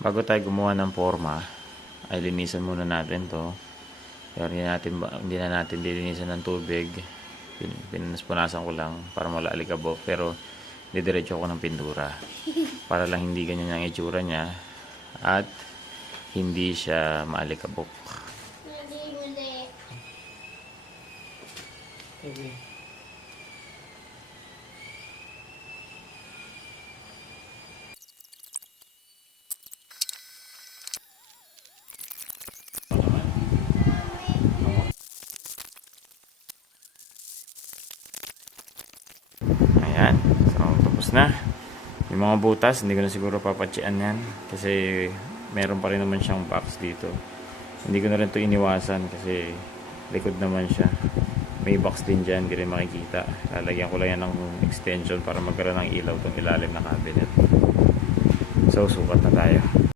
Bago tayo gumawa ng forma, ay linisan muna natin to. Kaya hindi na natin dilinisan ng tubig. Pinunas-punasan ko lang para wala alikabok. Pero didiretso ko ng pintura. Para lang hindi ganyan ang itsura niya. At hindi siya maalikabok. Ayan. So, tapos na. Yung mga butas, hindi ko na siguro papatsian yan. Kasi meron pa rin naman siyang box dito. Hindi ko na rin ito iniwasan kasi likod naman siya. May box din dyan, hindi rin makikita. Lalagyan ko lang yan ng extension para magkaroon ng ilaw itong ilalim na cabinet. So, sukat na tayo.